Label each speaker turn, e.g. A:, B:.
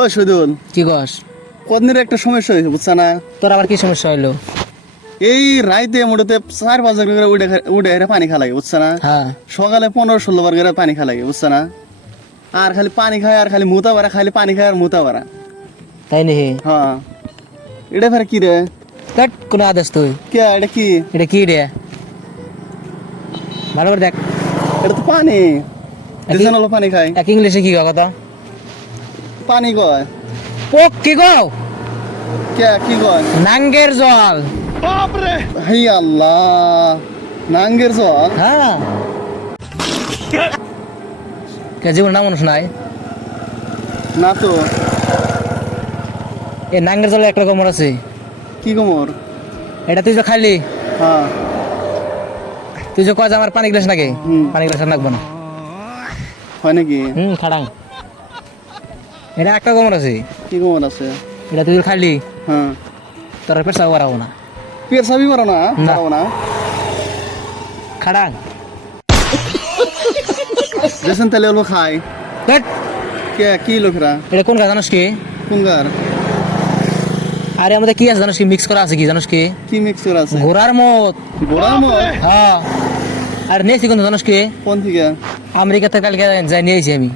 A: ও সুদুল।
B: কি গস
A: কদিনের একটা সমস্যা হয়েছে বুঝছা না?
B: তোর আবার কি সমস্যা হইল?
A: এই রাইতে মোটাতে চার পাঁচ করে উঠে উঠে হেরে পানি খালাই বুঝছা না?
B: হ্যাঁ।
A: সকালে পনেরো ষোলো বার করে পানি খালাই বুঝছা না? আর খালি পানি খায় আর খালি মুতা বাড়া খালি পানি খায় আর মুতা বাড়া।
B: তাই নাকি?
A: হ্যাঁ। এটা ফের কি রে?
B: কাট কোনো আদেশ তুই।
A: কে এটা কি?
B: এটা কি রে? ভালো করে দেখ।
A: এটা তো পানি। দুজন হলো পানি খায়।
B: এক ইংলিশে কি কথা
A: পানি কয়?
B: পোক কি গো
A: কে কি কয়?
B: নাঙ্গের জল।
A: হাই আল্লাহ নাঙ্গের জল?
B: হ্যাঁ। কে জীবন নাম মানুষ নাই
A: না তো।
B: এই নাঙ্গের জলে একটা কোমর আছে।
A: কি কোমর
B: এটা তুই যে খাইলি?
A: হ্যাঁ।
B: তুই যে কয় যে আমার পানি গ্লাস নাকি। পানি গ্লাস লাগবো না।
A: হয় নাকি?
B: হুম খাড়াং এটা একটা কোমর আছে।
A: কি কোমর আছে?
B: এটা তুই যে খাইলি
A: হ্যাঁ।
B: তোর পেশা বাড়াবো না।
A: পেট সাবি পারো না?
B: না।
A: না?
B: খাড়াং
A: যেসন তাহলে অল্প খায়।
B: দেখ।
A: কে কি লোকরা?
B: এটা কোন গাছ জানোস কি?
A: কুঙ্গার
B: আরে আমাদের কি আছে জানোস কি? মিক্স করা আছে কি জানোস কি?
A: কি মিক্সচার আছে?
B: ঘোড়ার মত
A: গোড়ার মত
B: হ্যাঁ। আর নিয়েছি কোন জানোস কি?
A: কোন থেকে?
B: আমেরিকা থেকে কালকে যাই নিয়েছি আমি।